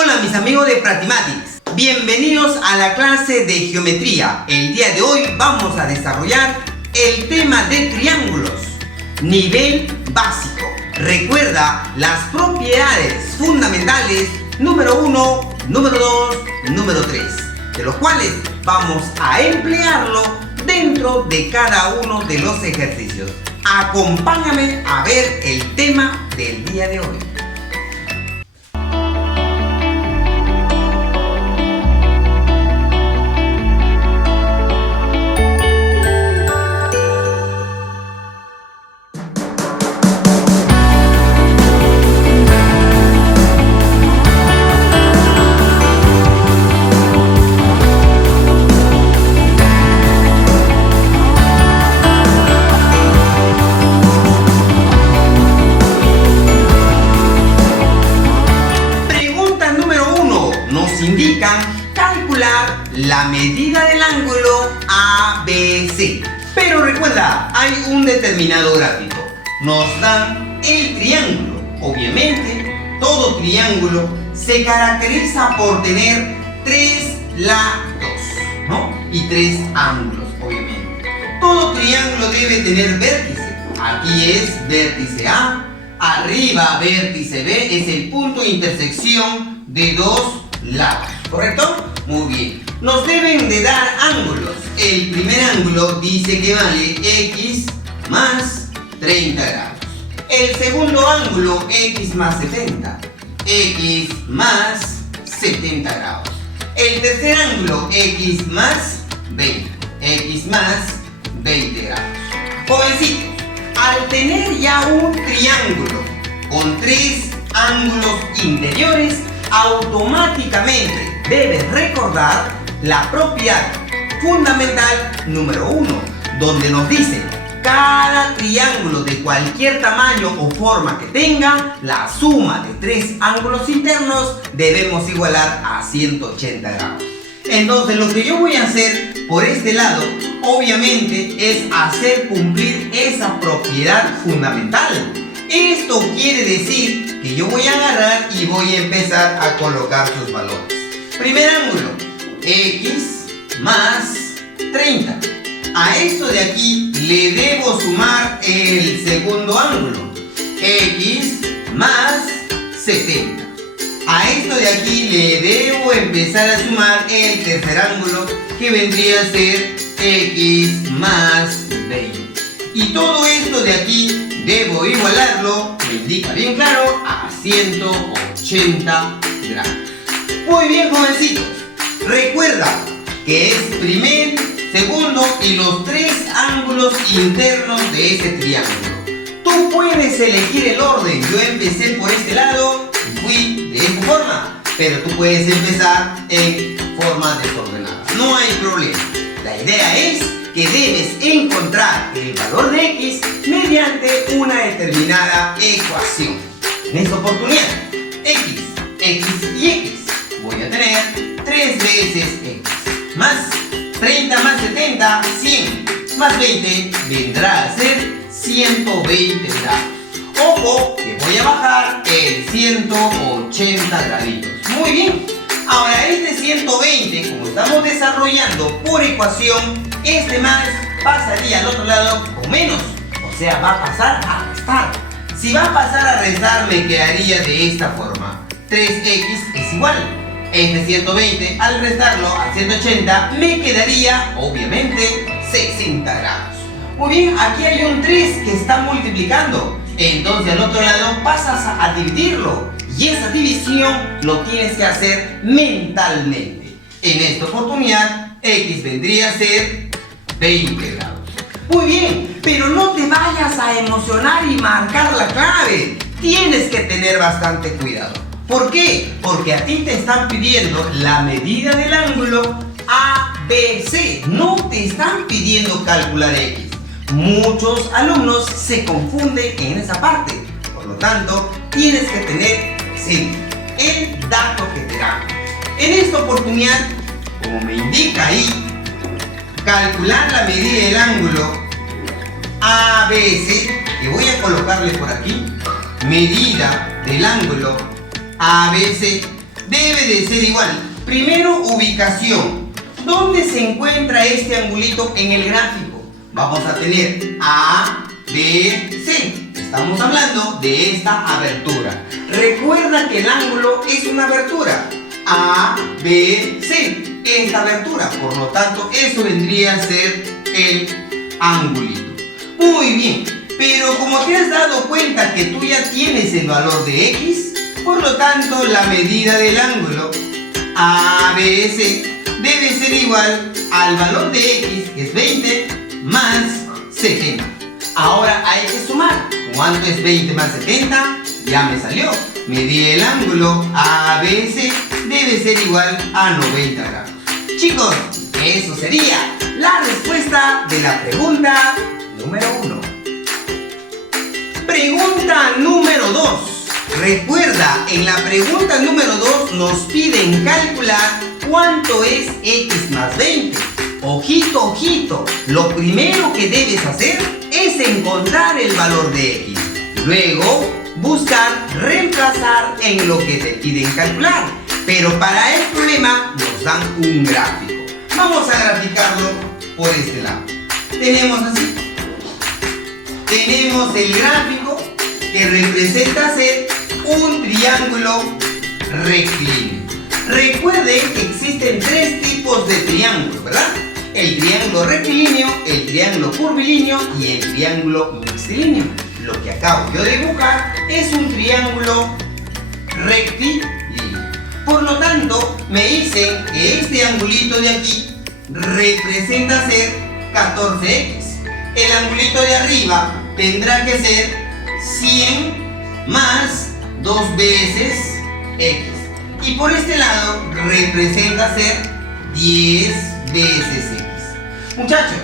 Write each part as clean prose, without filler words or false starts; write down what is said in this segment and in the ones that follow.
Hola mis amigos de Practimatic, bienvenidos a la clase de geometría. El día de hoy vamos a desarrollar el tema de triángulos, nivel básico. Recuerda las propiedades fundamentales número 1, número 2, número 3, de los cuales vamos a emplearlo dentro de cada uno de los ejercicios. Acompáñame a ver el tema del día de hoy. Indican calcular la medida del ángulo ABC. Pero recuerda, hay un determinado gráfico. Nos dan el triángulo. Obviamente, todo triángulo se caracteriza por tener 3 lados, ¿no? Y 3 ángulos, obviamente. Todo triángulo debe tener vértice. Aquí es vértice A. Arriba, vértice B, es el punto de intersección de dos lados, ¿correcto? Muy bien. Nos deben de dar ángulos. El primer ángulo dice que vale X más 30 grados. El segundo ángulo, X más 70. X más 70 grados. El tercer ángulo, X más 20. X más 20 grados. Jovencitos, al tener ya un triángulo con 3 ángulos interiores, automáticamente debes recordar la propiedad fundamental número 1, donde nos dice cada triángulo de cualquier tamaño o forma que tenga, la suma de 3 ángulos internos debemos igualar a 180 grados. Entonces lo que yo voy a hacer por este lado, obviamente, es hacer cumplir esa propiedad fundamental. Esto quiere decir que yo voy a agarrar y voy a empezar a colocar sus valores. Primer ángulo, X más 30. A esto de aquí le debo sumar el segundo ángulo, X más 70. A esto de aquí le debo empezar a sumar el tercer ángulo, que vendría a ser X más 20. Y todo esto de aquí debo igualarlo, me indica bien claro, a 180 grados. Muy bien, jovencitos. Recuerda que es primer, segundo y los 3 ángulos internos de ese triángulo. Tú puedes elegir el orden. Yo empecé por este lado y fui de esta forma, pero tú puedes empezar en forma desordenada. No hay problema. La idea es que debes encontrar el valor de X mediante una determinada ecuación. En esta oportunidad, X, X y X. Voy a tener 3 veces X. Más 30 más 70, 100. Más 20 vendrá a ser 120 grados. Ojo, que voy a bajar el 180 graditos. Muy bien. Ahora este 120, como estamos desarrollando por ecuación, este más pasaría al otro lado con menos, o sea, va a pasar a restar. Si va a pasar a restar, me quedaría de esta forma. 3x es igual. Este 120, al restarlo a 180, me quedaría, obviamente, 60 grados. Muy bien, aquí hay un 3 que está multiplicando. Entonces, al otro lado pasas a dividirlo. Y esa división lo tienes que hacer mentalmente. En esta oportunidad, x vendría a ser 20 grados. Muy bien, pero no te vayas a emocionar y marcar la clave. Tienes que tener bastante cuidado. ¿Por qué? Porque a ti te están pidiendo la medida del ángulo ABC. No te están pidiendo calcular x. Muchos alumnos se confunden en esa parte. Por lo tanto, tienes que tener presente el dato que te dan. En esta oportunidad, como me indica ahí, calcular la medida del ángulo ABC, que voy a colocarle por aquí, medida del ángulo ABC, debe de ser igual. Primero, ubicación. ¿Dónde se encuentra este angulito en el gráfico? Vamos a tener A, B, C. Estamos hablando de esta abertura. Recuerda que el ángulo es una abertura. A, B, C. Esta abertura. Por lo tanto, eso vendría a ser el angulito. Muy bien. Pero como te has dado cuenta que tú ya tienes el valor de X, por lo tanto, la medida del ángulo ABC debe ser igual al valor de X, que es 20, más 70. Ahora hay que sumar. ¿Cuánto es 20 más 70? Ya me salió. Medir el ángulo ABC debe ser igual a 90 grados. Chicos, eso sería la respuesta de la pregunta número 1. Pregunta número 2. Recuerda, en la pregunta número 2 nos piden calcular cuánto es X más 20. Ojito, ojito, lo primero que debes hacer es encontrar el valor de X. Luego, buscar reemplazar en lo que te piden calcular. Pero para el problema nos dan un gráfico. Vamos a graficarlo por este lado. Tenemos así. Tenemos el gráfico que representa ser un triángulo rectilíneo. Recuerden que existen tres tipos de triángulos, ¿verdad? El triángulo rectilíneo, el triángulo curvilíneo y el triángulo mixtilíneo. Lo que acabo de dibujar es un triángulo rectilíneo. Por lo tanto, me dicen que este angulito de aquí representa ser 14X. El angulito de arriba tendrá que ser 100 más 2 veces X. Y por este lado representa ser 10 veces X. Muchachos,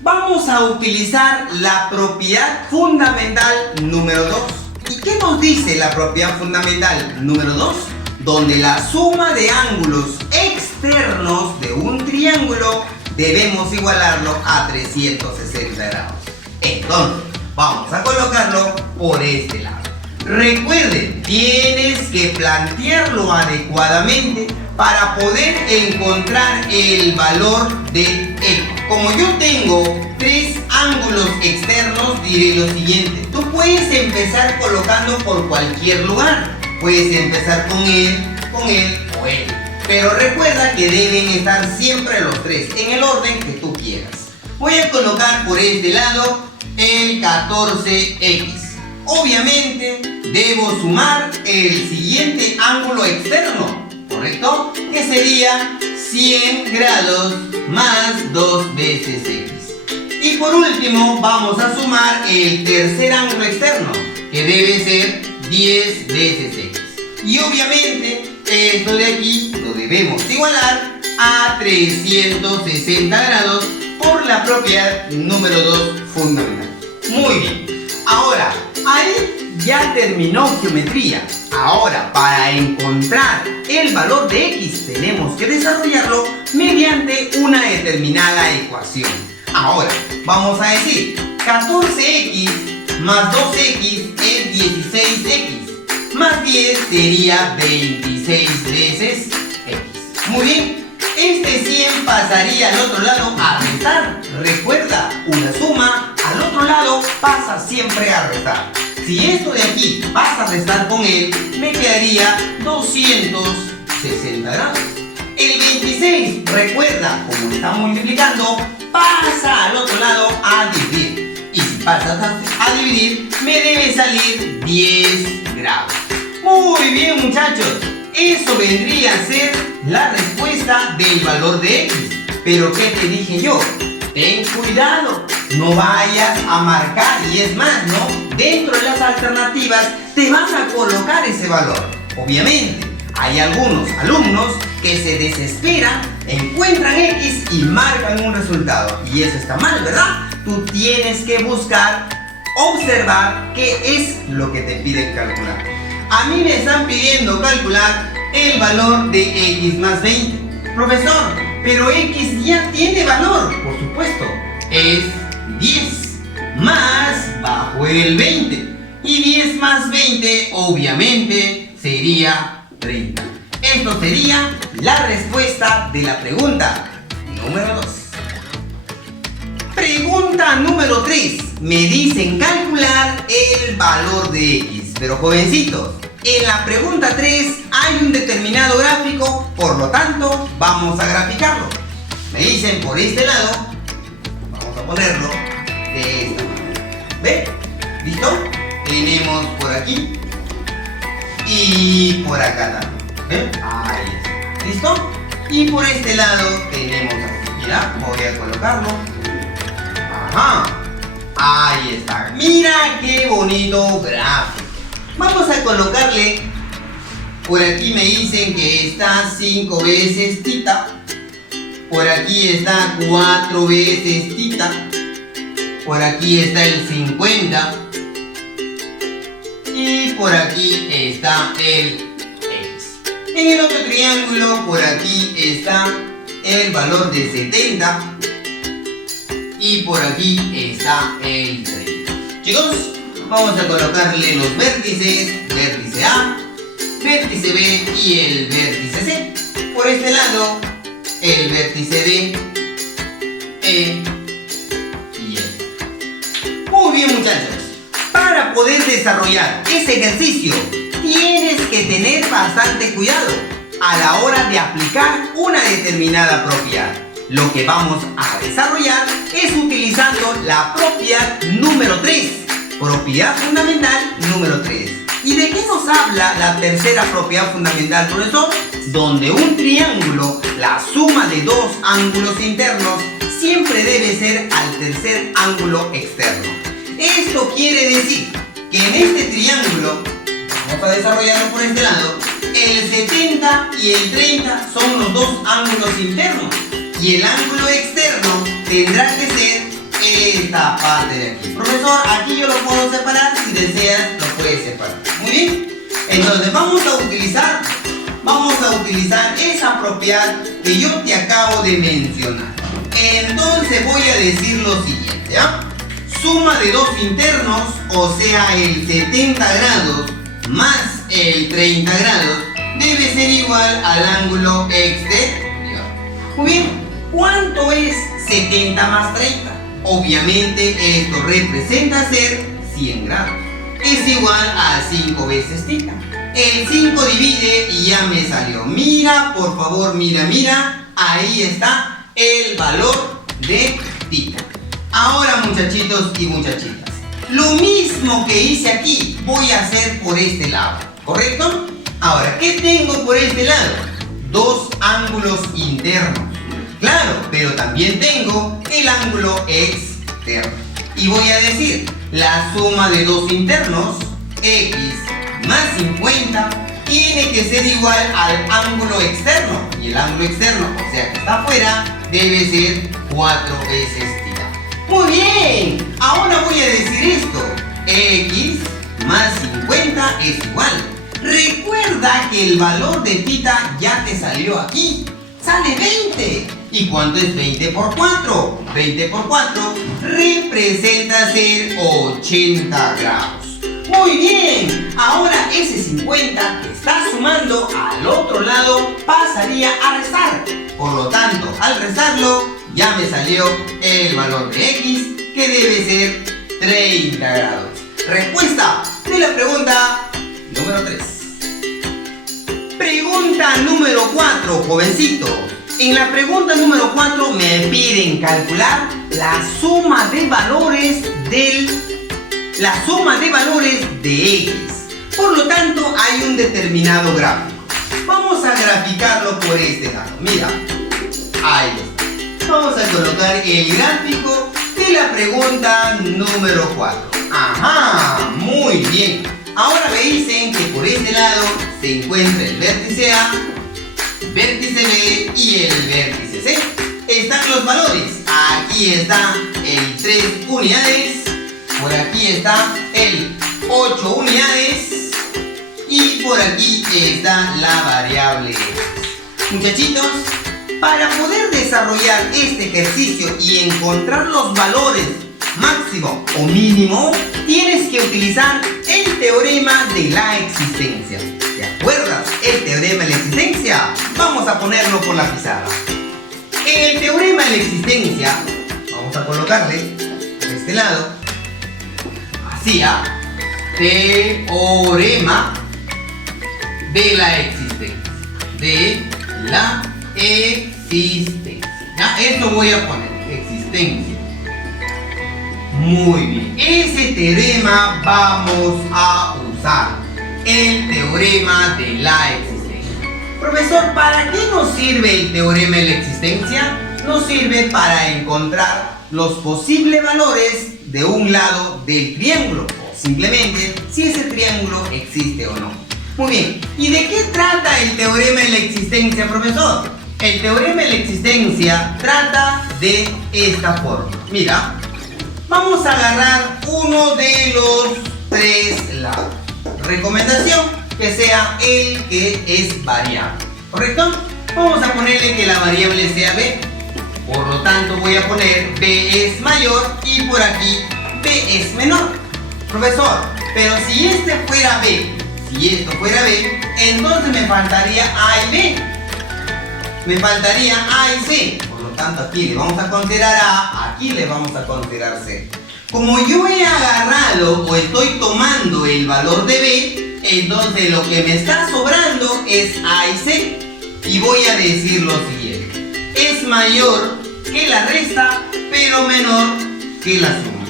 vamos a utilizar la propiedad fundamental número 2. ¿Y qué nos dice la propiedad fundamental número 2? Donde la suma de ángulos externos de un triángulo debemos igualarlo a 360 grados. Entonces, vamos a colocarlo por este lado. Recuerden, tienes que plantearlo adecuadamente para poder encontrar el valor de X. Como yo tengo tres ángulos externos, diré lo siguiente. Tú puedes empezar colocando por cualquier lugar. Puedes empezar con él o él. Pero recuerda que deben estar siempre los tres en el orden que tú quieras. Voy a colocar por este lado el 14X. Obviamente debo sumar el siguiente ángulo externo, ¿correcto? Que sería 100 grados más 2 veces X. Y por último vamos a sumar el tercer ángulo externo, que debe ser 10 veces X. Y obviamente esto de aquí lo debemos igualar a 360 grados por la propiedad número 2 fundamental. Muy bien. Ahora, ahí ya terminó geometría. Ahora, para encontrar el valor de X tenemos que desarrollarlo mediante una determinada ecuación. Ahora, vamos a decir 14X más 2X es 16X. Más 10 sería 26 veces X. Muy bien. Este 100 pasaría al otro lado a restar. Recuerda, una suma al otro lado pasa siempre a restar. Si esto de aquí pasa a restar con él, me quedaría 260 grados. El 26, recuerda, como está multiplicando, pasa al otro lado a dividir. Y si pasas a dividir, me debe salir 10 grados. Muy bien, muchachos. Eso vendría a ser la respuesta del valor de X. Pero ¿qué te dije yo? Ten cuidado, no vayas a marcar, y es más, ¿no? Dentro de las alternativas te van a colocar ese valor. Obviamente, hay algunos alumnos que se desesperan, encuentran X y marcan un resultado. Y eso está mal, ¿verdad? Tú tienes que buscar, observar qué es lo que te piden calcular. A mí me están pidiendo calcular el valor de X más 20. Profesor, pero X ya tiene valor. Por supuesto, es 10 más bajo el 20. Y 10 más 20 obviamente sería 30. Esto sería la respuesta de la pregunta número 2. Pregunta número 3. Me dicen calcular el valor de X. Pero jovencitos, en la pregunta 3 hay un determinado gráfico, por lo tanto, vamos a graficarlo. Me dicen por este lado, vamos a ponerlo de esta manera. ¿Ve? ¿Listo? Tenemos por aquí y por acá también. ¿Ven? Ahí está. ¿Listo? Y por este lado tenemos así. Mira, voy a colocarlo. Ajá. Ahí está. Mira qué bonito gráfico. Vamos a colocarle. Por aquí me dicen que está 5 veces tita. Por aquí está 4 veces tita. Por aquí está el 50. Y por aquí está el X. En el otro triángulo, por aquí está el valor de 70. Y por aquí está el 30. Chicos, vamos a colocarle los vértices. Vértice A, vértice B y el vértice C. Por este lado, el vértice D, E y F. Muy bien, muchachos. Para poder desarrollar ese ejercicio, tienes que tener bastante cuidado a la hora de aplicar una determinada propiedad. Lo que vamos a desarrollar es utilizando la propiedad número 3. Propiedad fundamental número 3. ¿Y de qué nos habla la tercera propiedad fundamental, profesor? Donde un triángulo, la suma de dos ángulos internos, siempre debe ser al tercer ángulo externo. Esto quiere decir que en este triángulo, vamos a desarrollarlo por este lado, el 70 y el 30 son los dos ángulos internos. Y el ángulo externo tendrá que ser esta parte de aquí. Profesor, aquí yo lo puedo separar. Si deseas, lo puedes separar. Muy bien. Entonces vamos a utilizar esa propiedad que yo te acabo de mencionar. Entonces voy a decir lo siguiente, ¿ya? Suma de dos internos, o sea, el 70 grados más el 30 grados, debe ser igual al ángulo exterior. Muy bien. ¿Cuánto es 70 más 30? Obviamente esto representa ser 100 grados. Es igual a 5 veces tita. El 5 divide y ya me salió. Mira, por favor, mira. Ahí está el valor de tita. Ahora, muchachitos y muchachitas, lo mismo que hice aquí, voy a hacer por este lado. ¿Correcto? Ahora, ¿qué tengo por este lado? Dos ángulos internos. Claro, pero también tengo el ángulo externo. Y voy a decir, la suma de dos internos, X más 50, tiene que ser igual al ángulo externo. Y el ángulo externo, o sea que está afuera, debe ser 4 veces tita. Muy bien, ahora voy a decir esto. X más 50 es igual. Recuerda que el valor de tita ya te salió aquí. Sale 20. ¿Y cuánto es 20 por 4? 20 por 4 representa ser 80 grados. Muy bien. Ahora ese 50 que está sumando al otro lado pasaría a restar. Por lo tanto, al restarlo, ya me salió el valor de X, que debe ser 30 grados. Respuesta de la pregunta número 3. Pregunta número 4, jovencitos. En la pregunta número 4 me piden calcular la suma de valores de X. Por lo tanto, hay un determinado gráfico. Vamos a graficarlo por este lado. Mira, ahí está. Vamos a colocar el gráfico de la pregunta número 4. Ajá, muy bien. Ahora me dicen que por este lado se encuentra el vértice A, vértice B y el vértice C. Están los valores. Aquí está el 3 unidades. Por aquí está el 8 unidades. Y por aquí está la variable X. Muchachitos, para poder desarrollar este ejercicio y encontrar los valores máximo o mínimo, tienes que utilizar el teorema de la existencia. ¿Te acuerdas el teorema de la existencia? Vamos a ponerlo por la pizarra. El teorema de la existencia, vamos a colocarle por este lado, así, teorema de la existencia. De la existencia. ¿Ya? Esto voy a poner, existencia. Muy bien. Ese teorema vamos a usar. El teorema de la existencia. Profesor, ¿para qué nos sirve el teorema de la existencia? Nos sirve para encontrar los posibles valores de un lado del triángulo. O simplemente si ese triángulo existe o no. Muy bien. ¿Y de qué trata el teorema de la existencia, profesor? El teorema de la existencia trata de esta forma. Mira, vamos a agarrar uno de los tres lados. Recomendación, que sea el que es variable. ¿Correcto? Vamos a ponerle que la variable sea b. Por lo tanto, voy a poner b es mayor y por aquí b es menor. Profesor, pero si este fuera b, si esto fuera b, entonces me faltaría a y b. Me faltaría a y c. Por lo tanto, aquí le vamos a considerar a, aquí le vamos a considerar c. Como yo he agarrado o estoy tomando el valor de b, entonces lo que me está sobrando es a y c. Y voy a decir lo siguiente. Es mayor que la resta, pero menor que la suma.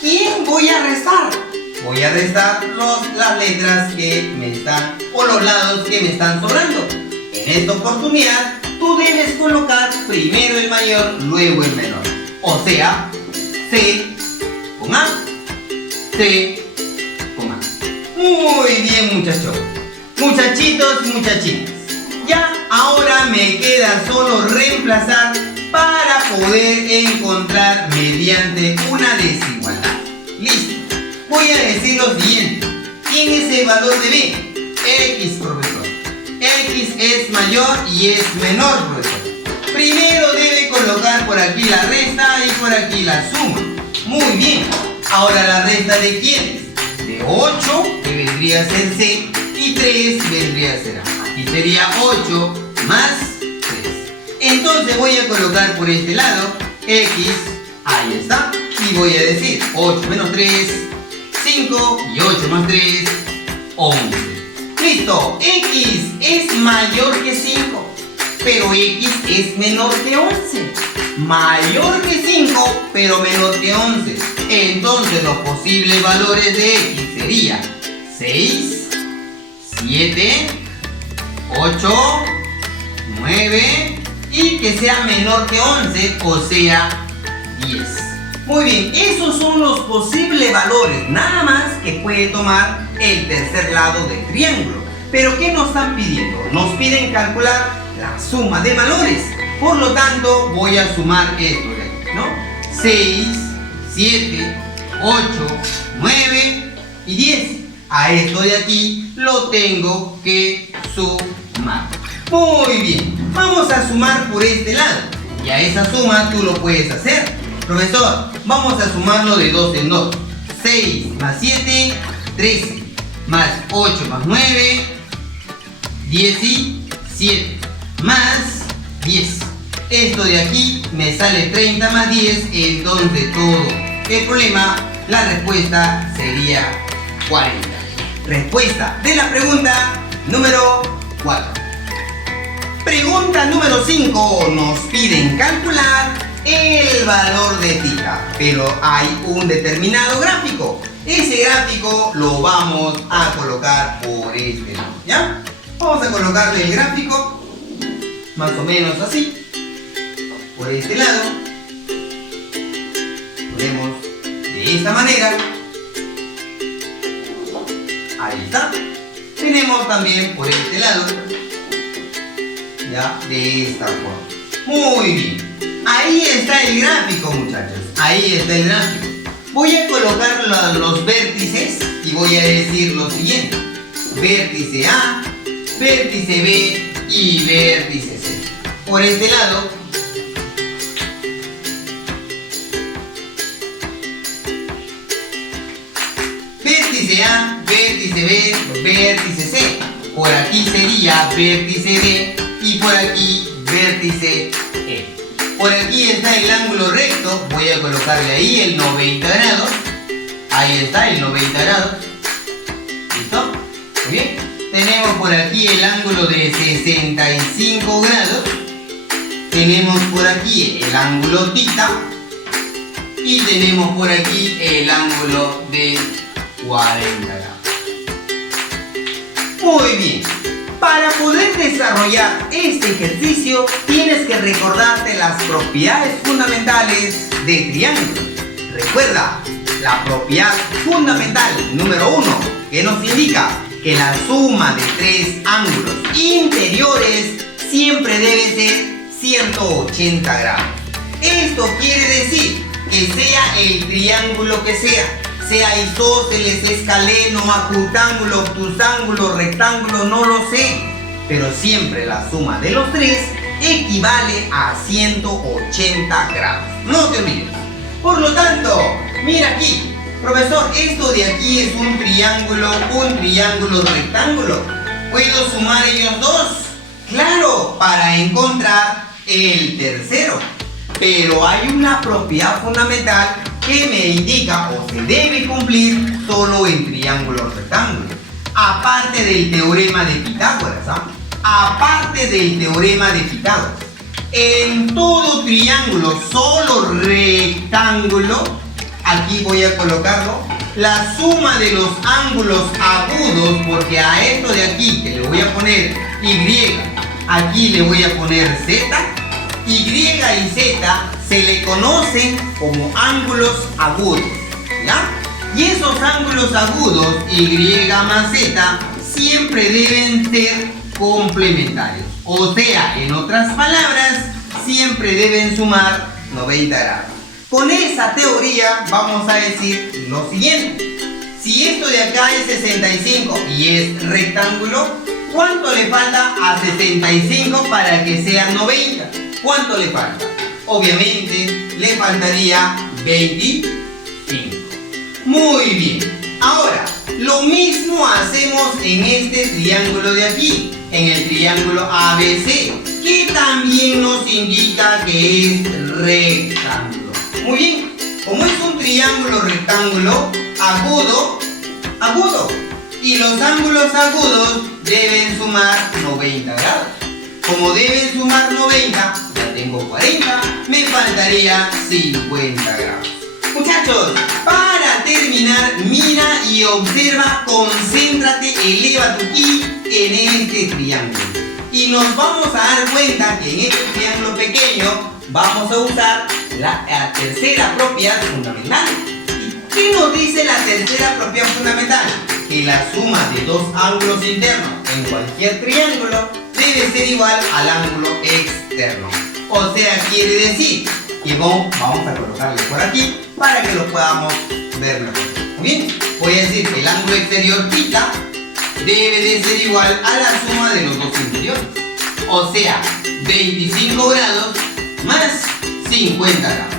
¿Quién voy a restar? Voy a restar las letras que me están, o los lados que me están sobrando. En esta oportunidad, tú debes colocar primero el mayor, luego el menor. O sea, c con a, c con a. Muy bien, muchachos. Muchachitos y muchachitas. Ya ahora me queda solo reemplazar para poder encontrar mediante una desigualdad. Listo. Voy a decir lo siguiente. ¿Quién es el valor de b? X, profesor. X es mayor y es menor, profesor. Primero debe colocar por aquí la resta y por aquí la suma. Muy bien. Ahora la resta de quién es? De 8, que vendría a ser c, y 3 vendría a ser a. Aquí sería 8 más 3. Entonces voy a colocar por este lado x, ahí está. Y voy a decir 8 menos 3, 5 y 8 más 3, 11. Listo, x es mayor que 5, pero x es menor que 11. Mayor que 5, pero menor que 11. Entonces los posibles valores de x serían 6, 7, 8, 9 y que sea menor que 11, o sea 10. Muy bien, esos son los posibles valores, nada más que puede tomar el tercer lado del triángulo. Pero ¿qué nos están pidiendo? Nos piden calcular la suma de valores. Por lo tanto, voy a sumar esto de aquí, ¿no? 6, 7, 8, 9 y 10. A esto de aquí lo tengo que sumar. Muy bien, vamos a sumar por este lado. Y a esa suma tú lo puedes hacer. Profesor, vamos a sumarlo de 2 en 2. 6 más 7, 13. Más 8 más 9, 17. Más 10. Esto de aquí me sale 30 más 10, entonces todo el problema, la respuesta sería 40. Respuesta de la pregunta número 4. Pregunta número 5. Nos piden calcular el valor de θ, pero hay un determinado gráfico. Ese gráfico lo vamos a colocar por este lado, ¿ya? Vamos a colocarle el gráfico más o menos así. Por este lado ponemos de esta manera. Ahí está. Tenemos también por este lado, ya, de esta forma. Muy bien. Ahí está el gráfico, muchachos. Ahí está el gráfico. Voy a colocar los vértices y voy a decir lo siguiente. Vértice A, vértice B y vértice C. Por este lado, vértice A, vértice B, vértice C. Por aquí sería vértice B y por aquí vértice E. Por aquí está el ángulo recto, voy a colocarle ahí el 90 grados. Ahí está el 90 grados. ¿Listo? Muy bien. Tenemos por aquí el ángulo de 65 grados. Tenemos por aquí el ángulo tita. Y tenemos por aquí el ángulo de 40 grados. Muy bien. Para poder desarrollar este ejercicio, tienes que recordarte las propiedades fundamentales de triángulo. Recuerda, la propiedad fundamental número 1, que nos indica que la suma de tres ángulos interiores siempre debe ser 180 grados. Esto quiere decir que sea el triángulo que sea isósceles, escaleno, acutángulo, obtusángulo, rectángulo, no lo sé, pero siempre la suma de los tres equivale a 180 grados. No te olvides. Por lo tanto, mira aquí, profesor, esto de aquí es un triángulo rectángulo. ¿Puedo sumar ellos dos? Claro, para encontrar el tercero. Pero hay una propiedad fundamental que me indica o se debe cumplir solo en triángulos rectángulos. Aparte del teorema de Pitágoras, aparte del teorema de Pitágoras. En todo triángulo solo rectángulo, aquí voy a colocarlo, la suma de los ángulos agudos, porque a esto de aquí que le voy a poner Y, aquí le voy a poner Z, Y y Z se le conocen como ángulos agudos, ¿ya? Y esos ángulos agudos, Y más Z, siempre deben ser complementarios. O sea, en otras palabras, siempre deben sumar 90 grados. Con esa teoría vamos a decir lo siguiente. Si esto de acá es 65 y es rectángulo, ¿cuánto le falta a 65 para que sea 90? ¿Cuánto le falta? Obviamente le faltaría 25. Muy bien. Ahora, lo mismo hacemos en este triángulo de aquí, en el triángulo ABC, que también nos indica que es rectángulo. Muy bien. Como es un triángulo rectángulo agudo, y los ángulos agudos deben sumar 90 grados. Como deben sumar 90, ya tengo 40, me faltaría 50 grados. Muchachos, para terminar, mira y observa, concéntrate, eleva tu ki en este triángulo. Y nos vamos a dar cuenta que en este triángulo pequeño vamos a usar la tercera propiedad fundamental. ¿Y qué nos dice la tercera propiedad fundamental? Que la suma de dos ángulos internos en cualquier triángulo debe ser igual al ángulo externo. O sea, quiere decir que vamos a colocarle por aquí para que lo podamos ver mejor. Muy bien, voy a decir que el ángulo exterior θ debe de ser igual a la suma de los dos interiores. O sea, 25 grados más 50 grados.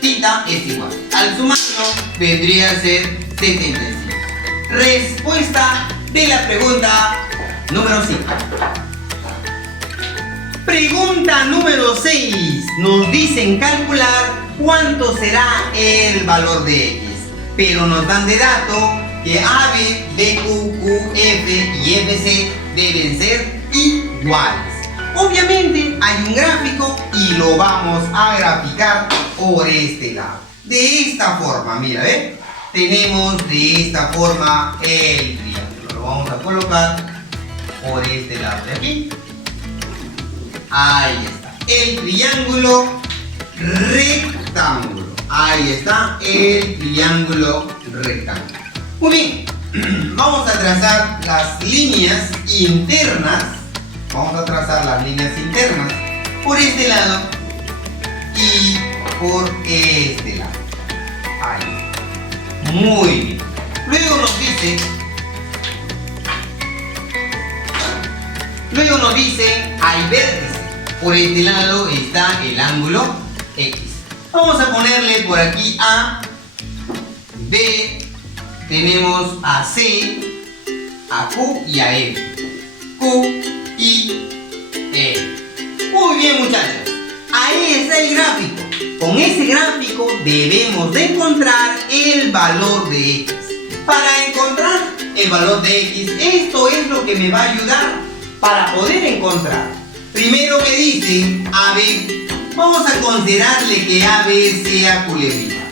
Θ es igual. Al sumarlo vendría a ser 75. Respuesta de la pregunta número 5. Pregunta número 6. Nos dicen calcular cuánto será el valor de X. Pero nos dan de dato que AB, BQ, QF y FC deben ser iguales. Obviamente hay un gráfico y lo vamos a graficar por este lado. De esta forma, mira, ¿ves? Tenemos de esta forma el triángulo. Lo vamos a colocar por este lado de aquí. Ahí está. El triángulo rectángulo. Ahí está el triángulo rectángulo. Muy bien. Vamos a trazar las líneas internas. Vamos a trazar las líneas internas por este lado y por este lado. Ahí. Muy bien. Luego nos dice, hay vértice. Por este lado está el ángulo X. Vamos a ponerle por aquí A, B, tenemos a C, a Q y a F. Q, I, E. Muy bien, muchachos. Ahí está el gráfico. Con ese gráfico debemos de encontrar el valor de X. Para encontrar el valor de X, esto es lo que me va a ayudar para poder encontrar. Primero me dice AB. Vamos a considerarle que AB sea culebrita.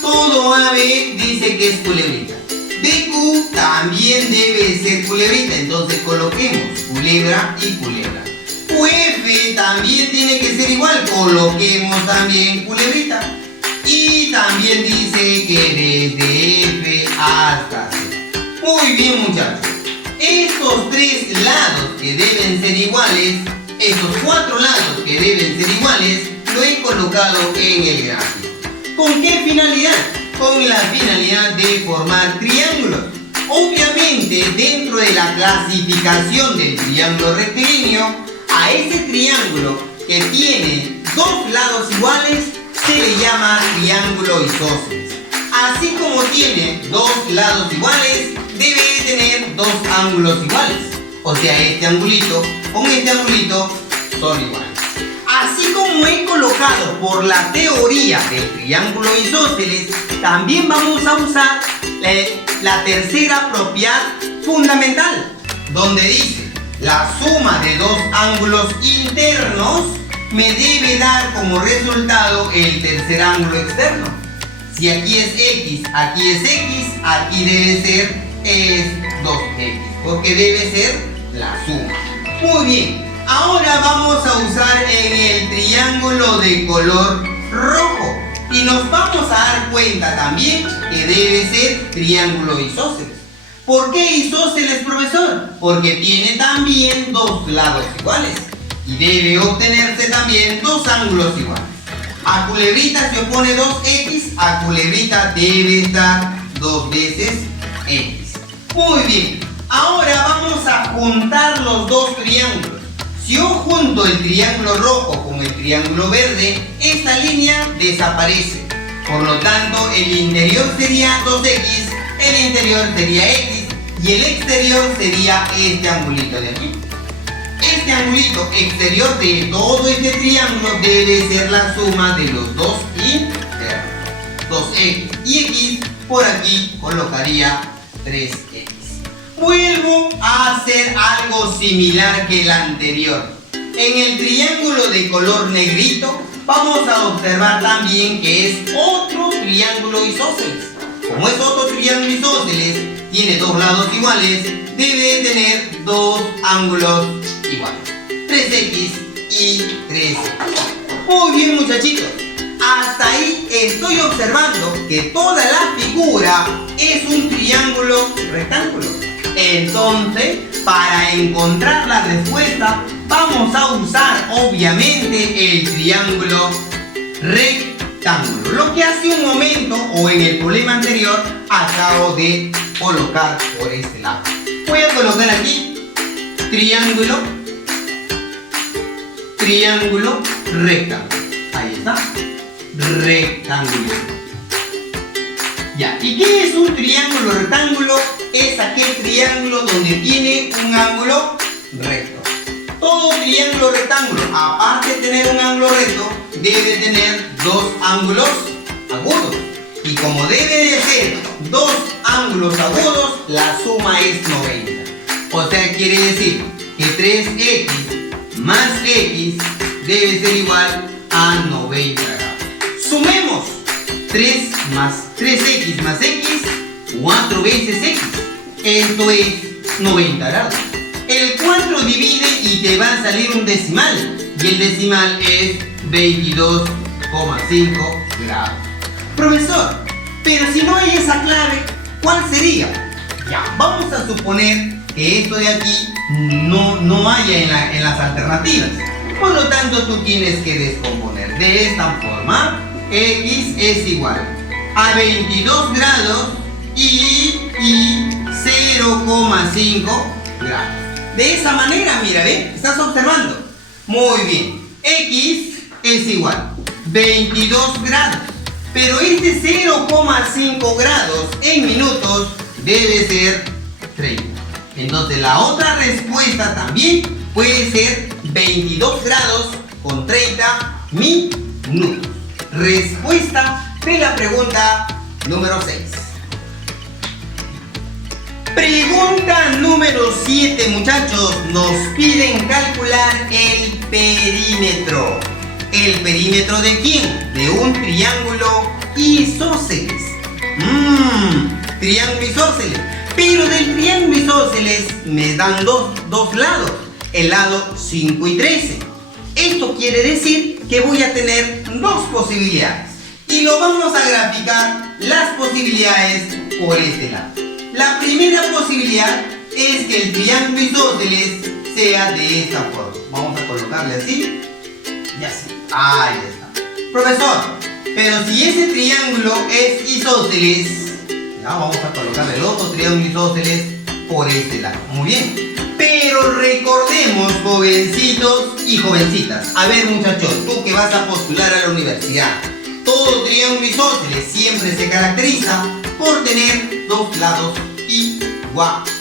Todo AB dice que es culebrita. BQ también debe ser culebrita, entonces coloquemos culebra y culebra. QF también tiene que ser igual, coloquemos también culebrita. Y también dice que desde F hasta C. Muy bien, muchachos. Estos tres lados que deben ser iguales, estos cuatro lados que deben ser iguales, lo he colocado en el gráfico. ¿Con qué finalidad? Con la finalidad de formar triángulos. Obviamente, dentro de la clasificación del triángulo rectilíneo, a ese triángulo que tiene dos lados iguales se le llama triángulo isósceles. Así como tiene dos lados iguales, debe tener dos ángulos iguales. O sea, este angulito con este angulito son iguales. Así como he colocado por la teoría del triángulo isósceles, también vamos a usar la tercera propiedad fundamental, donde dice la suma de dos ángulos internos me debe dar como resultado el tercer ángulo externo. Si aquí es X, aquí es X, aquí debe ser 2X, porque debe ser la suma. Muy bien, ahora vamos a usar en el triángulo de color rojo y nos vamos a dar cuenta también que debe ser triángulo isósceles. ¿Por qué isósceles, profesor? Porque tiene también dos lados iguales y debe obtenerse también dos ángulos iguales. A culebrita se opone 2X, a culebrita debe estar dos veces X. Muy bien, ahora vamos a juntar los dos triángulos. Si yo junto el triángulo rojo con el triángulo verde, esta línea desaparece. Por lo tanto, el interior sería 2X, el interior sería X y el exterior sería este angulito de aquí. Este angulito exterior de todo este triángulo debe ser la suma de los dos internos. 2X y X, por aquí colocaría 3X. Vuelvo a hacer algo similar que el anterior. En el triángulo de color negrito vamos a observar también que es otro triángulo isósceles. Como es otro triángulo isósceles, tiene dos lados iguales, debe tener dos ángulos iguales, 3X y 3X. Muy bien, muchachitos, hasta ahí estoy observando que toda la figura es un triángulo rectángulo. Entonces, para encontrar la respuesta, vamos a usar obviamente el triángulo rectángulo. Lo que hace un momento o en el problema anterior acabo de colocar por este lado. Voy a colocar aquí triángulo rectángulo. Ahí está, rectángulo. Ya, ¿y qué es un triángulo rectángulo? Es aquel triángulo donde tiene un ángulo recto. Todo triángulo rectángulo, aparte de tener un ángulo recto, debe tener dos ángulos agudos. Y como debe de ser dos ángulos agudos, la suma es 90. O sea, quiere decir que 3X más X debe ser igual a 90 grados. Sumemos 3x más X, 4 veces X. Esto es 90 grados. El 4 divide y te va a salir un decimal. Y el decimal es 22,5 grados. Profesor, pero si no hay esa clave, ¿cuál sería? Ya, vamos a suponer que esto de aquí no haya en las alternativas. Por lo tanto, tú tienes que descomponer de esta forma. X es igual a 22 grados y 0,5 grados. De esa manera, mira, ¿ves? ¿Estás observando? Muy bien. X es igual 22 grados. Pero este 0,5 grados en minutos debe ser 30. Entonces la otra respuesta también puede ser 22 grados con 30 minutos. Respuesta de la pregunta número 6. Pregunta número 7, muchachos. Nos piden calcular el perímetro. ¿El perímetro de quién? De un triángulo isósceles. Triángulo isósceles. Pero del triángulo isósceles me dan dos lados. El lado 5 y 13. Esto quiere decir que voy a tener dos posibilidades. Y lo vamos a graficar las posibilidades por este lado. La primera posibilidad es que el triángulo isósceles sea de esta forma. Vamos a colocarle así y así. Ahí está. Profesor, pero si ese triángulo es isósceles, ya vamos a colocarle el otro triángulo isósceles por este lado. Muy bien. Pero recordemos, jovencitos y jovencitas. A ver, muchachos, tú que vas a postular a la universidad. Todo triángulo isósceles siempre se caracteriza por tener dos lados iguales.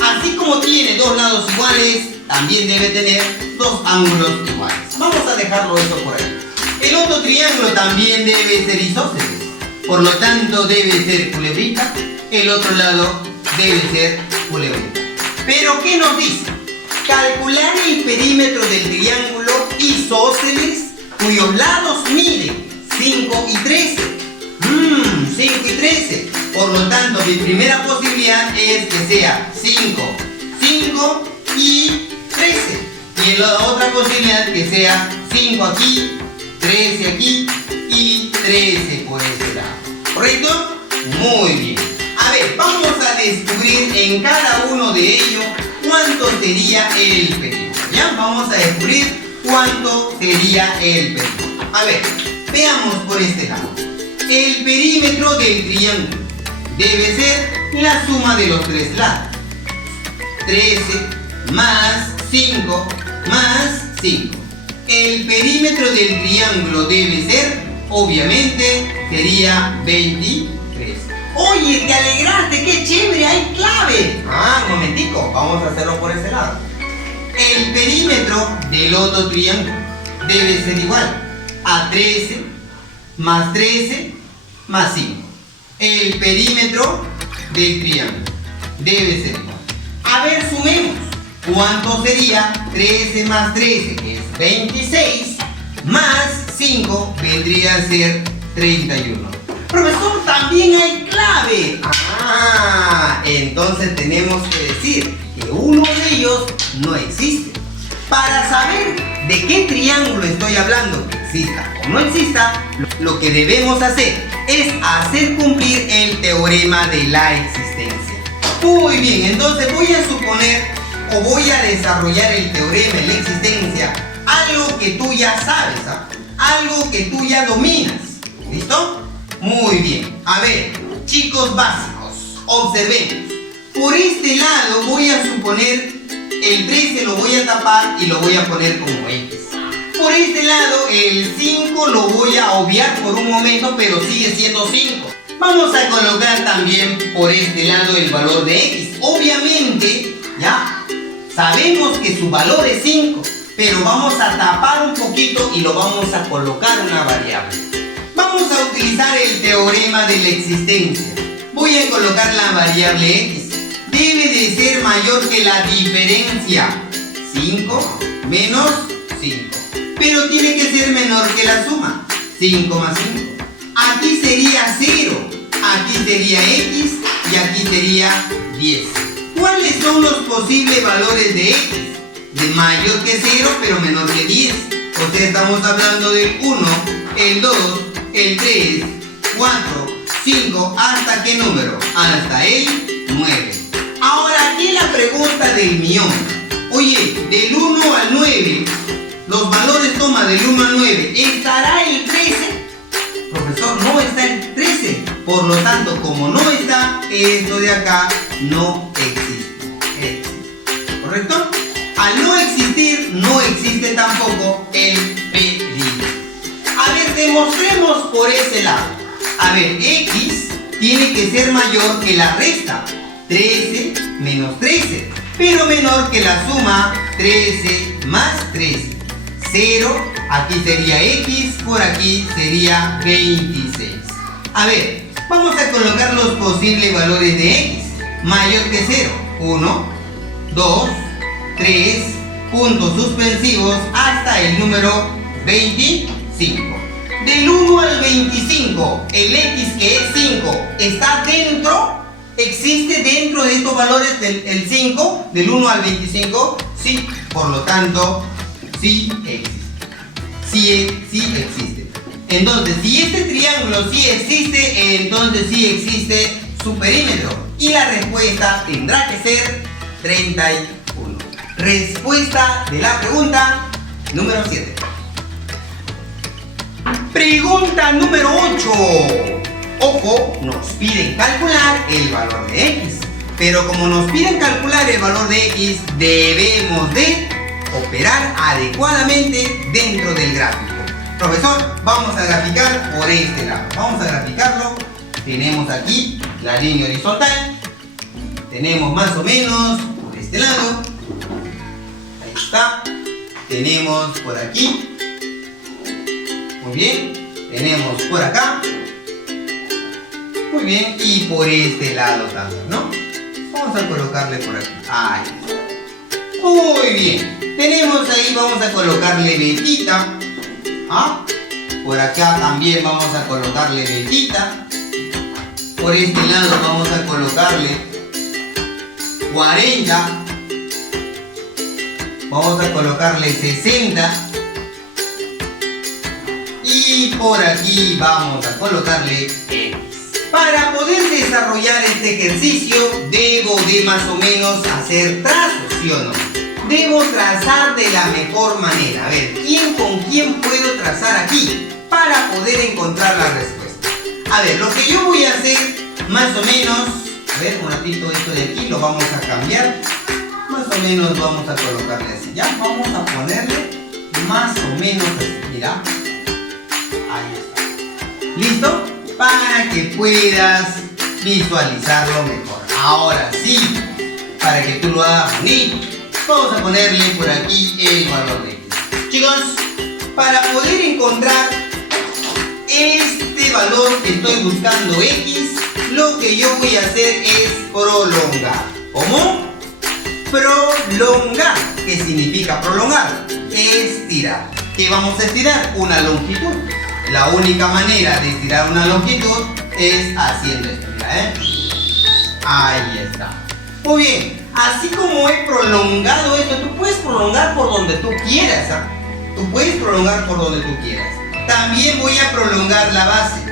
Así como tiene dos lados iguales, también debe tener dos ángulos iguales. Vamos a dejarlo eso por ahí. El otro triángulo también debe ser isósceles. Por lo tanto, debe ser culebrita. El otro lado debe ser culebrita. Pero, ¿qué nos dice? Calcular el perímetro del triángulo isósceles cuyos lados miden 5 y 13. 5 y 13. Por lo tanto, mi primera posibilidad es que sea 5, 5 y 13. Y la otra posibilidad que sea 5 aquí, 13 aquí y 13 por este lado. ¿Correcto? Muy bien. A ver, vamos a descubrir en cada uno de ellos cuánto sería el perímetro. ¿Ya? Vamos a descubrir cuánto sería el perímetro. A ver, veamos por este lado. El perímetro del triángulo debe ser la suma de los tres lados. 13 más 5 más 5. El perímetro del triángulo debe ser, obviamente, sería 23. Oye, te alegraste, qué chévere, hay clave. Un momentico, vamos a hacerlo por ese lado. El perímetro del otro triángulo debe ser igual a 13 más 13 más 5. El perímetro del triángulo debe ser igual. A ver, sumemos. ¿Cuánto sería 13 más 13? Que es 26. Más 5 vendría a ser 31. Profesor, también hay clave. Entonces tenemos que decir que uno de ellos no existe. Para saber de qué triángulo estoy hablando, que exista o no exista, lo que debemos hacer es hacer cumplir el teorema de la existencia. Muy bien, entonces voy a suponer o voy a desarrollar el teorema de la existencia, algo que tú ya sabes, algo que tú ya dominas. ¿Listo? Muy bien. A ver, chicos básicos, observemos. Por este lado voy a suponer el 13, lo voy a tapar y lo voy a poner como X. Por este lado el 5 lo voy a obviar por un momento, pero sigue siendo 5. Vamos a colocar también por este lado el valor de X. Obviamente, ya sabemos que su valor es 5, pero vamos a tapar un poquito y lo vamos a colocar una variable. Vamos a utilizar el teorema de la existencia. Voy a colocar la variable X. Debe de ser mayor que la diferencia. 5 menos 5. Pero tiene que ser menor que la suma. 5 más 5. Aquí sería 0. Aquí sería X y aquí sería 10. ¿Cuáles son los posibles valores de X? De mayor que 0 pero menor que 10. O sea, estamos hablando del 1, el 2, el 3, 4, 5, ¿hasta qué número? Hasta el 9. Ahora aquí la pregunta del millón. Oye, del 1 al 9, los valores toma del 1 al 9, ¿estará el 13? Profesor, no está el 13. Por lo tanto, como no está, esto de acá no existe. ¿Correcto? Al no existir, no existe tampoco el perímetro. A ver, demostremos por ese lado. A ver, X tiene que ser mayor que la resta. 13 menos 13, pero menor que la suma 13 más 13. 0, aquí sería X, por aquí sería 26. A ver, vamos a colocar los posibles valores de X. Mayor que 0, 1, 2, 3, puntos suspensivos hasta el número 25. Del 1 al 25, el X que es 5, ¿está dentro? ¿Existe dentro de estos valores el 5? Del 1 al 25, sí, por lo tanto, sí existe. Sí existe. Entonces, si este triángulo sí existe, entonces sí existe su perímetro. Y la respuesta tendrá que ser 31. Respuesta de la pregunta número 7. Pregunta número 8. Ojo, nos piden calcular el valor de X. Pero como nos piden calcular el valor de X, debemos de operar adecuadamente dentro del gráfico. Profesor, vamos a graficar por este lado. Vamos a graficarlo. Tenemos aquí la línea horizontal. Tenemos más o menos por este lado. Ahí está. Tenemos por aquí. Muy bien. Tenemos por acá. Muy bien. Y por este lado también, ¿no? Vamos a colocarle por aquí. Ahí está. Muy bien. Tenemos ahí, vamos a colocarle vetita. ¿Ah? Por acá también vamos a colocarle vetita. Por este lado vamos a colocarle 40. Vamos a colocarle 60. Y por aquí vamos a colocarle X. Para poder desarrollar este ejercicio, debo de más o menos hacer trazos, ¿sí o no? Debo trazar de la mejor manera. A ver, ¿quién con quién puedo trazar aquí? Para poder encontrar la respuesta. A ver, lo que yo voy a hacer, más o menos, a ver, un ratito esto de aquí, lo vamos a cambiar. Más o menos vamos a colocarle así. Ya, vamos a ponerle más o menos así. Mira. Ahí está. ¿Listo? Para que puedas visualizarlo mejor. Ahora sí, para que tú lo hagas bonito, vamos a ponerle por aquí el valor de X. Chicos, para poder encontrar este valor que estoy buscando X, lo que yo voy a hacer es prolongar. ¿Cómo? Prolongar. ¿Qué significa prolongar? Estirar. ¿Qué vamos a estirar? Una longitud. La única manera de estirar una longitud es haciendo esto. Mira, ahí está. Muy bien. Así como he prolongado esto, tú puedes prolongar por donde tú quieras. Tú puedes prolongar por donde tú quieras. También voy a prolongar la base.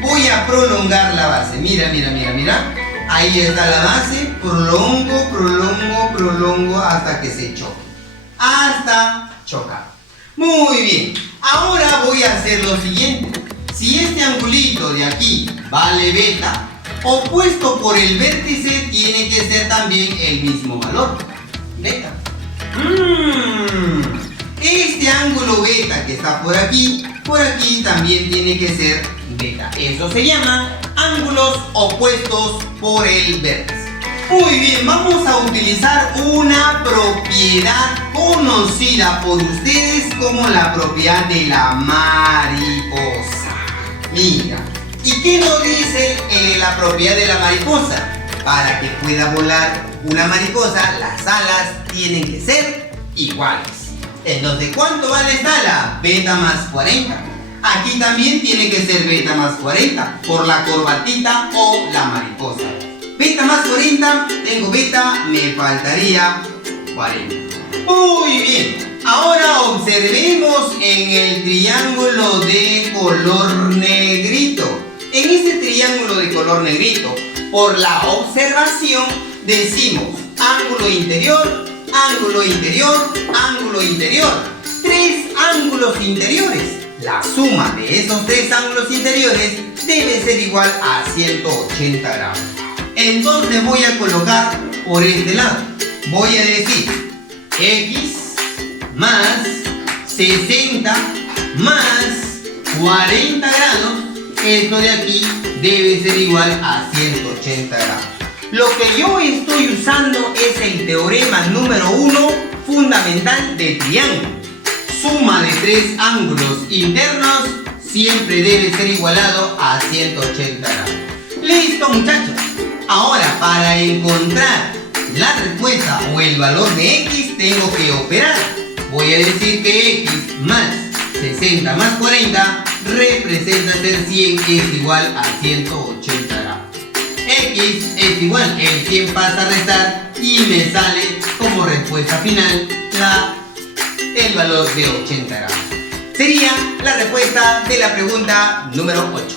Voy a prolongar la base. Mira, mira, mira, mira. Ahí está la base. Prolongo, prolongo, prolongo hasta que se choque. Hasta chocar. Muy bien. Ahora voy a hacer lo siguiente. Si este angulito de aquí vale beta, opuesto por el vértice tiene que ser también el mismo valor. Beta. Este ángulo beta que está por aquí también tiene que ser beta. Eso se llama ángulos opuestos por el vértice. Muy bien, vamos a utilizar una propiedad conocida por ustedes como la propiedad de la mariposa. Mira, ¿y qué nos dice la propiedad de la mariposa? Para que pueda volar una mariposa, las alas tienen que ser iguales. Entonces, ¿cuánto vale esta ala? Beta más 40. Aquí también tiene que ser beta más 40 por la corbatita o la mariposa. Beta más 40, tengo beta, me faltaría 40. Muy bien, ahora observemos en el triángulo de color negrito. En ese triángulo de color negrito, por la observación, decimos ángulo interior, ángulo interior, ángulo interior. 3 ángulos interiores. La suma de esos 3 ángulos interiores debe ser igual a 180 grados. Entonces voy a colocar por este lado. Voy a decir X más 60 más 40 grados. Esto de aquí debe ser igual a 180 grados. Lo que yo estoy usando es el teorema número 1 fundamental de triángulo. Suma de tres ángulos internos siempre debe ser igualado a 180 grados. Listo, muchachos. Ahora, para encontrar la respuesta o el valor de x, tengo que operar. Voy a decir que x más 60 más 40 representa ser 100, es igual a 180 grados. X es igual, el 100 pasa a restar y me sale como respuesta final el valor de 80 grados. Sería la respuesta de la pregunta número 8.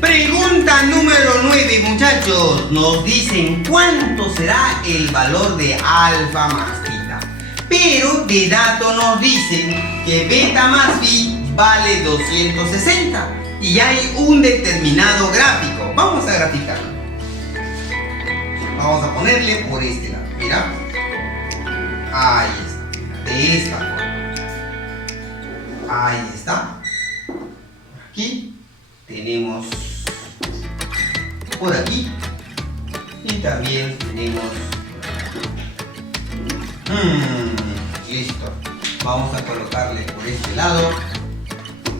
Pregunta número 9, muchachos. Nos dicen cuánto será el valor de alfa más tita. Pero de dato nos dicen que beta más phi vale 260. Y hay un determinado gráfico. Vamos a graficarlo. Vamos a ponerle por este lado. Mira. Ahí está. De esta forma. Ahí está. Aquí tenemos por aquí. Y también tenemos listo. Vamos a colocarle por este lado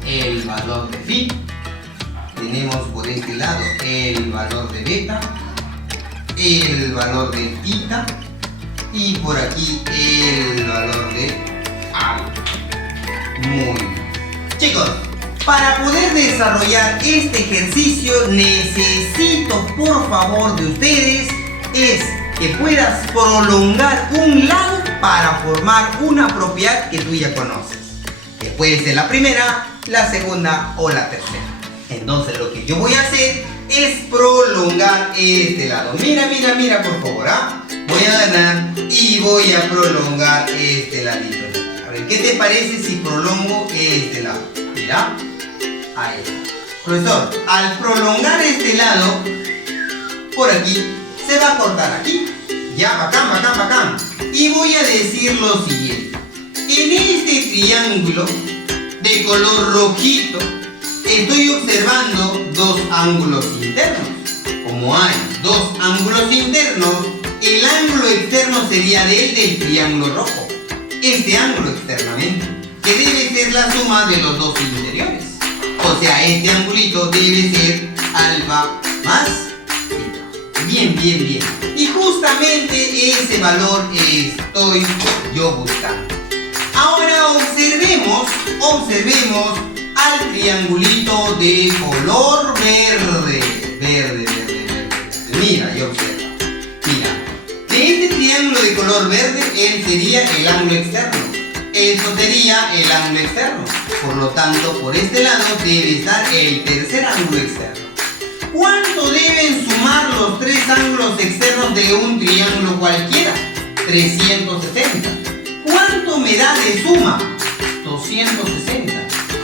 el valor de phi. Tenemos por este lado el valor de beta, el valor de tita y por aquí el valor de alfa. Muy bien. Chicos, para poder desarrollar este ejercicio necesito por favor de ustedes es que puedas prolongar un lado para formar una propiedad que tú ya conoces, que puede ser la primera, la segunda o la tercera. Entonces lo que yo voy a hacer es prolongar este lado. Mira, mira, mira por favor, voy a ganar y voy a prolongar este ladito. A ver, ¿qué te parece si prolongo este lado? Mira, ahí está. Profesor, al prolongar este lado, por aquí, se va a cortar aquí. Ya, bacán, bacán, bacán. Y voy a decir lo siguiente. En este triángulo de color rojito, estoy observando dos ángulos internos. Como hay dos ángulos internos, el ángulo externo sería del triángulo rojo. Este ángulo externamente, que debe ser la suma de los dos interiores. O sea, este angulito debe ser alfa más tita. Bien, bien, bien. Y justamente ese valor estoy yo buscando. Ahora observemos al triangulito de color verde. Verde. Mira y observa. Mira, de este triángulo de color verde, él sería el ángulo externo. Eso sería el ángulo externo. Por lo tanto, por este lado debe estar el tercer ángulo externo. ¿Cuánto deben sumar los tres ángulos externos de un triángulo cualquiera? 360. ¿Cuánto me da de suma? 260.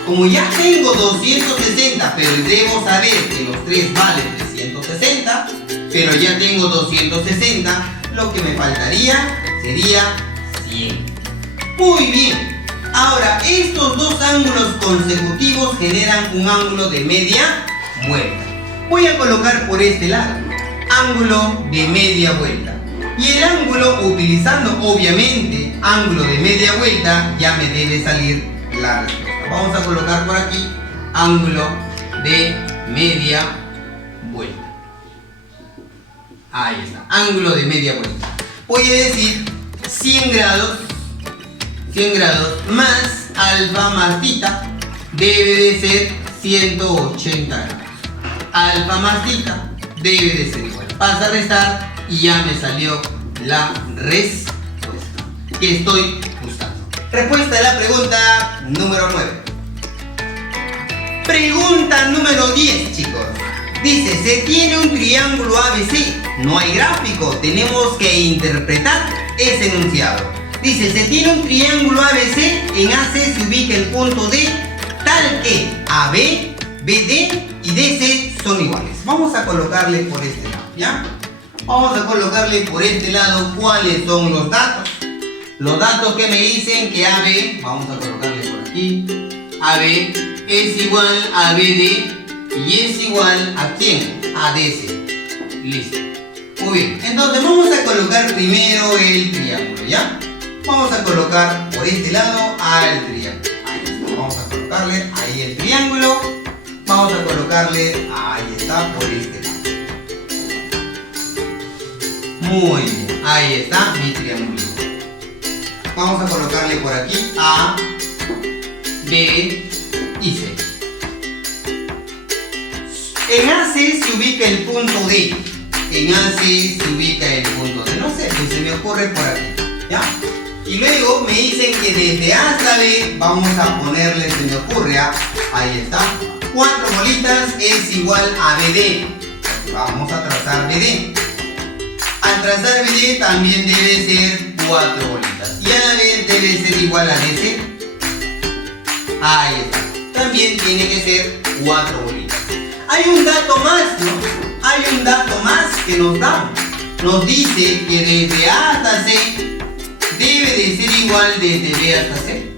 Como ya tengo 260, pero debo saber que los tres valen 360, pero ya tengo 260, lo que me faltaría sería 100. Muy bien. Ahora, estos dos ángulos consecutivos generan un ángulo de media vuelta. Voy a colocar por este lado, ángulo de media vuelta. Y el ángulo, utilizando obviamente ángulo de media vuelta, ya me debe salir la respuesta. Vamos a colocar por aquí ángulo de media vuelta. Ahí está, ángulo de media vuelta. Voy a decir 100 grados más alfa más tita debe de ser 180 grados. Alfa más tita debe de ser igual. Pasa a restar y ya me salió la respuesta que estoy buscando. Respuesta de la pregunta número 9. Pregunta número 10, chicos. Dice, se tiene un triángulo ABC. No hay gráfico, tenemos que interpretar ese enunciado. Dice, se tiene un triángulo ABC, en AC se ubica el punto D, tal que AB, BD y DC son iguales. Vamos a colocarle por este lado, ¿ya? Vamos a colocarle por este lado cuáles son los datos. Los datos que me dicen que AB, vamos a colocarle por aquí, AB es igual a BD y es igual a ¿quién? A DC. Listo. Muy bien. Entonces vamos a colocar primero el triángulo, ¿ya? Vamos a colocar por este lado al triángulo. Ahí está. Vamos a colocarle ahí el triángulo. Vamos a colocarle, ahí está, por este lado. Muy bien. Ahí está mi triángulo. Vamos a colocarle por aquí A, B y C. En AC se ubica el punto D. En AC se ubica el punto D. No sé, pues se me ocurre por aquí. ¿Ya? Y luego me dicen que desde A hasta B vamos a ponerle, se me ocurre, ahí está. 4 bolitas es igual a BD. Vamos a trazar BD. Al trazar BD también debe ser 4 bolitas. Y a la vez debe ser igual a DC. Ahí está. También tiene que ser 4 bolitas. Hay un dato más, ¿no? Hay un dato más que nos da. Nos dice que desde A hasta C debe de ser igual desde B hasta C.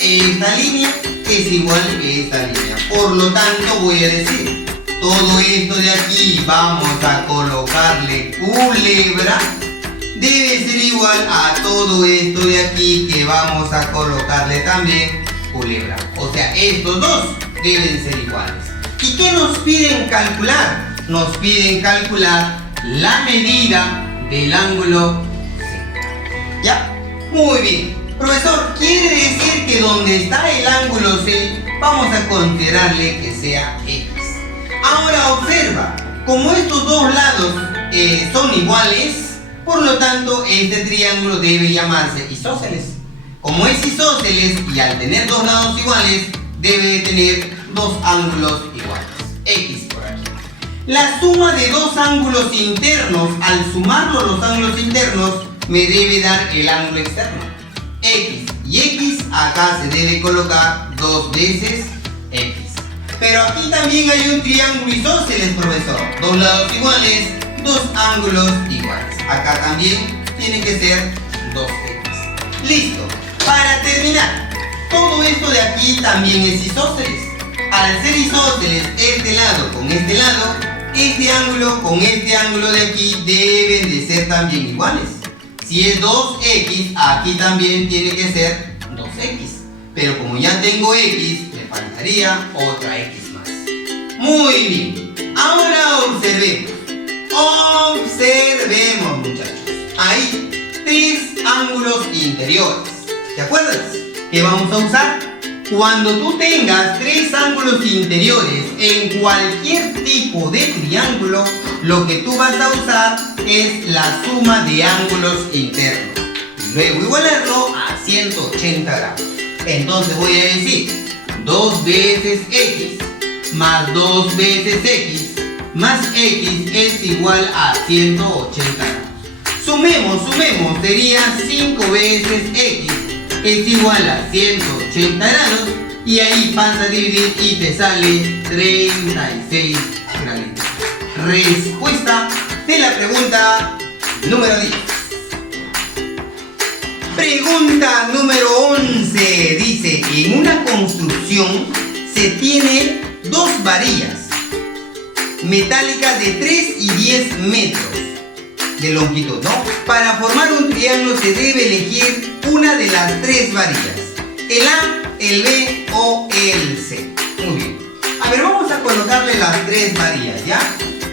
Esta línea es igual que esta línea. Por lo tanto voy a decir, todo esto de aquí vamos a colocarle culebra. Debe ser igual a todo esto de aquí que vamos a colocarle también culebra. O sea, estos dos deben ser iguales. ¿Y qué nos piden calcular? Nos piden calcular la medida del ángulo C. ¿Ya? Muy bien. Profesor, quiere decir que donde está el ángulo C, vamos a considerarle que sea X. Ahora observa, como estos dos lados son iguales, por lo tanto este triángulo debe llamarse isósceles. Como es isósceles y al tener dos lados iguales, debe de tener dos ángulos iguales. X por aquí. La suma de dos ángulos internos, al sumarlo los ángulos internos, me debe dar el ángulo externo. X y X, acá se debe colocar dos veces X. Pero aquí también hay un triángulo isósceles, profesor. Dos lados iguales, dos ángulos iguales. Acá también tiene que ser 2X. Listo. Para terminar, todo esto de aquí también es isósceles. Al ser isósceles, este lado con este lado, este ángulo con este ángulo de aquí deben de ser también iguales. Si es 2X, aquí también tiene que ser 2X. Pero como ya tengo X, me faltaría otra X más. Muy bien. Ahora observemos. Observemos, muchachos. Hay tres ángulos interiores. ¿Te acuerdas? ¿Qué vamos a usar? Cuando tú tengas tres ángulos interiores en cualquier tipo de triángulo, lo que tú vas a usar es la suma de ángulos internos. Y luego igualarlo a 180 grados. Entonces voy a decir 2 veces X más 2 veces X más X es igual a 180 grados. Sumemos, sería 5 veces X es igual a 180 grados y ahí vas a dividir y te sale 36 graditos. Respuesta de la pregunta número 10. Pregunta número 11. Dice, en una construcción se tiene dos varillas metálicas de 3 y 10 metros de longitud, ¿no? Para formar un triángulo se debe elegir una de las tres varillas, el A, el B o el C. Muy bien. A ver, vamos a colocarle las tres varillas, ¿ya?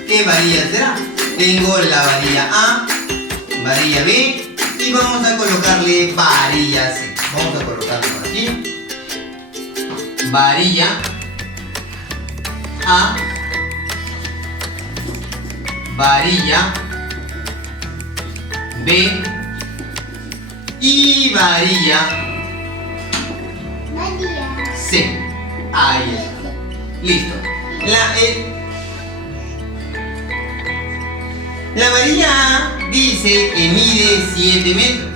¿Qué varilla será? Tengo la varilla A, varilla B y vamos a colocarle varilla C. Vamos a colocarle por aquí. Varilla A, varilla B y varilla C. Ahí está. Listo. La varilla A dice que mide 7 metros.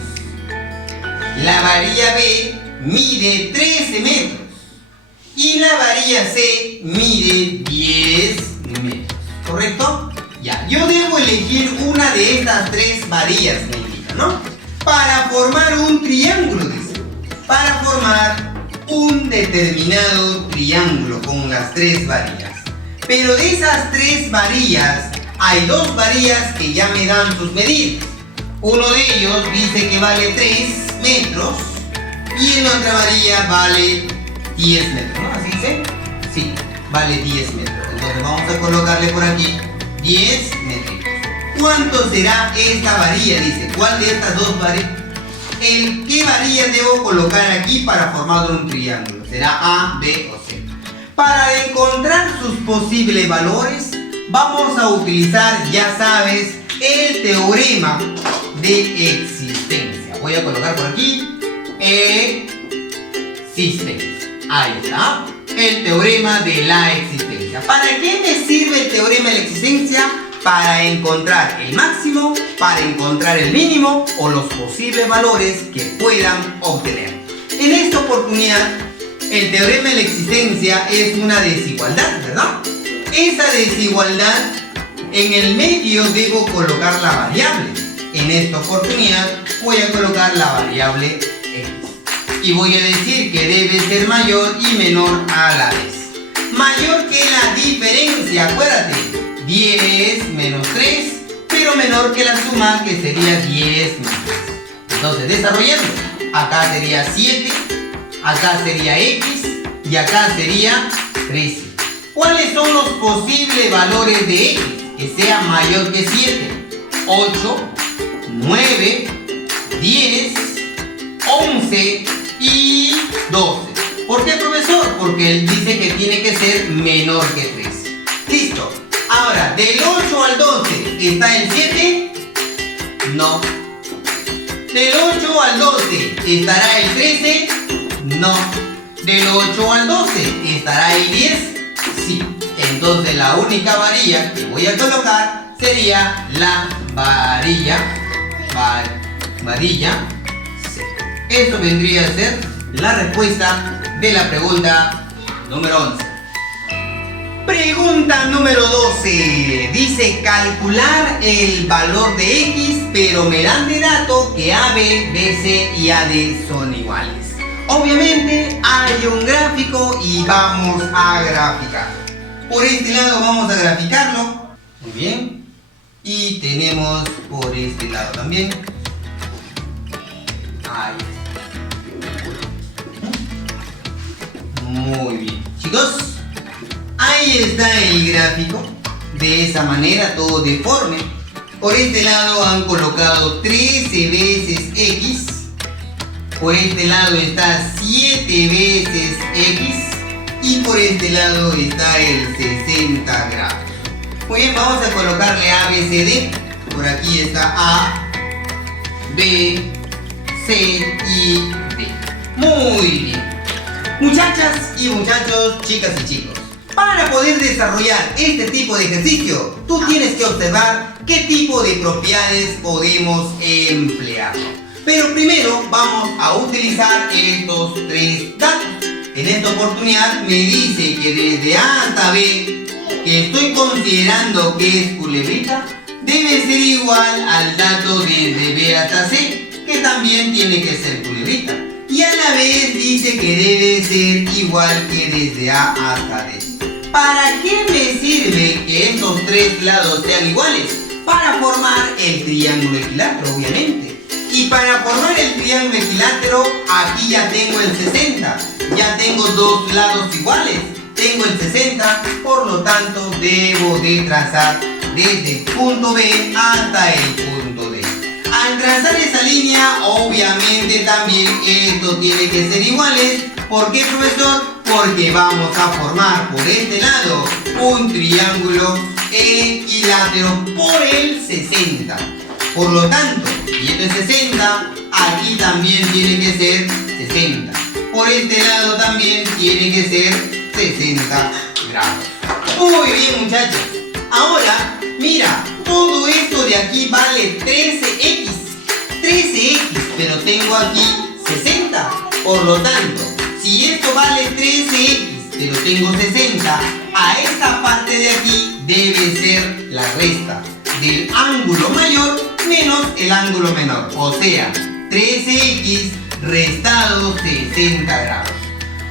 La varilla B mide 13 metros. Y la varilla C mide 10 metros. ¿Correcto? Ya, yo debo elegir una de estas tres varillas, me indica, ¿no? Para formar un triángulo, dice. Para formar un determinado triángulo con las tres varillas. Pero de esas 3 varillas, hay 2 varillas que ya me dan sus medidas. Uno de ellos dice que vale 3 metros y en otra varilla vale 10 metros, ¿no? ¿Así dice? Sí, vale 10 metros. Entonces vamos a colocarle por aquí 10 metros. ¿Cuánto será esta varilla? Dice, ¿cuál de estas 2 varillas? ¿Qué varilla debo colocar aquí para formar un triángulo? ¿Será A, B o C? Para encontrar sus posibles valores, vamos a utilizar, ya sabes, el teorema de existencia. Voy a colocar por aquí existencia. Ahí está, el teorema de la existencia. ¿Para qué me sirve el teorema de la existencia? Para encontrar el máximo, para encontrar el mínimo o los posibles valores que puedan obtener. En esta oportunidad, el teorema de la existencia es una desigualdad, ¿verdad? Esa desigualdad, en el medio debo colocar la variable. En esta oportunidad voy a colocar la variable x. Y voy a decir que debe ser mayor y menor a la vez. Mayor que la diferencia, acuérdate. 10 menos 3, pero menor que la suma, que sería 10 más 3. Entonces, desarrollando, acá sería 7, acá sería x y acá sería 13. ¿Cuáles son los posibles valores de x? Que sea mayor que 7, 8, 9, 10, 11 y 12. ¿Por qué, profesor? Porque él dice que tiene que ser menor que 3. Listo. Ahora, del 8 al 12, ¿está el 7? No. Del 8 al 12, ¿estará el 13? No. Del 8 al 12, ¿estará el 10? Sí. Entonces la única varilla que voy a colocar sería la varilla C. Eso vendría a ser la respuesta de la pregunta número 11. Pregunta número 12. Dice calcular el valor de x, pero me dan de dato que AB, BC y AD son iguales. Obviamente hay un gráfico y vamos a graficarlo. Por este lado vamos a graficarlo. Muy bien. Y tenemos por este lado también. Ahí está. Muy bien. Chicos, ahí está el gráfico. De esa manera, todo deforme. Por este lado han colocado 13 veces x. Por este lado está 7 veces x. Y por este lado está el 60 grados. Muy bien, vamos a colocarle A, B, C, D. Por aquí está A, B, C y D. Muy bien. Muchachas y muchachos, chicas y chicos, para poder desarrollar este tipo de ejercicio, tú tienes que observar qué tipo de propiedades podemos emplear. Pero primero vamos a utilizar estos 3 datos. En esta oportunidad me dice que desde A hasta B, que estoy considerando que es culebrita, debe ser igual al dato desde B hasta C, que también tiene que ser culebrita. Y a la vez dice que debe ser igual que desde A hasta D. ¿Para qué me sirve que estos 3 lados sean iguales? Para formar el triángulo equilátero, obviamente. Y para formar el triángulo equilátero, aquí ya tengo el 60. Ya tengo 2 lados iguales. Tengo el 60, por lo tanto debo de trazar desde el punto B hasta el punto D. Al trazar esa línea, obviamente también esto tiene que ser iguales. ¿Por qué, profesor? Porque vamos a formar por este lado un triángulo equilátero por el 60. Por lo tanto, y esto es 60, aquí también tiene que ser 60. Por este lado también tiene que ser 60 grados. Muy bien, muchachos. Ahora, mira, todo esto de aquí vale 13x. 13x, pero tengo aquí 60. Por lo tanto, si esto vale 13x, pero tengo 60, a esta parte de aquí debe ser la resta del ángulo mayor menos el ángulo menor. O sea, 13x restado 60 grados.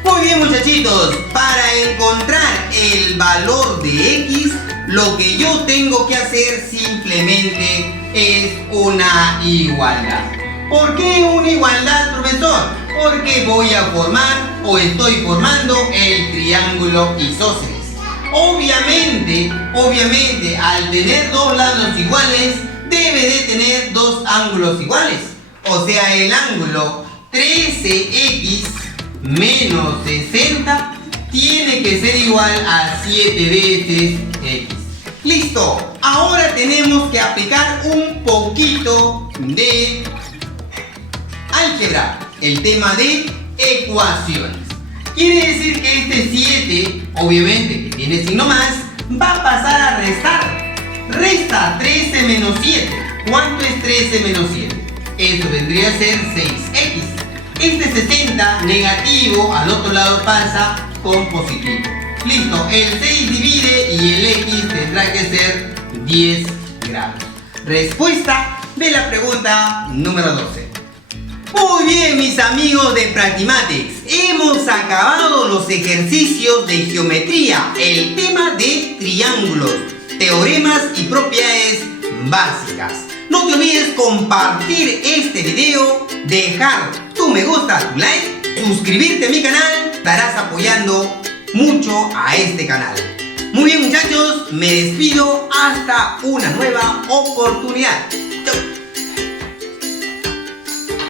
Muy bien, muchachitos, para encontrar el valor de X, lo que yo tengo que hacer simplemente es una igualdad. ¿Por qué una igualdad, profesor? Porque voy a formar o estoy formando el triángulo isósceles. Obviamente, al tener dos lados iguales, debe de tener dos ángulos iguales. O sea, el ángulo 13x menos 60 tiene que ser igual a 7 veces x. ¡Listo! Ahora tenemos que aplicar un poquito de álgebra, el tema de ecuaciones. Quiere decir que este 7, obviamente que tiene signo más, va a pasar a restar. Resta 13 menos 7. ¿Cuánto es 13 menos 7? Eso vendría a ser 6x. Este 60 negativo al otro lado pasa con positivo. Listo, el 6 divide y el x tendrá que ser 10 grados. Respuesta de la pregunta número 12. Muy bien, mis amigos de Practimatex, hemos acabado los ejercicios de geometría, el tema de triángulos, teoremas y propiedades básicas. No te olvides compartir este video, dejar tu me gusta, tu like, suscribirte a mi canal, estarás apoyando mucho a este canal. Muy bien, muchachos, me despido hasta una nueva oportunidad.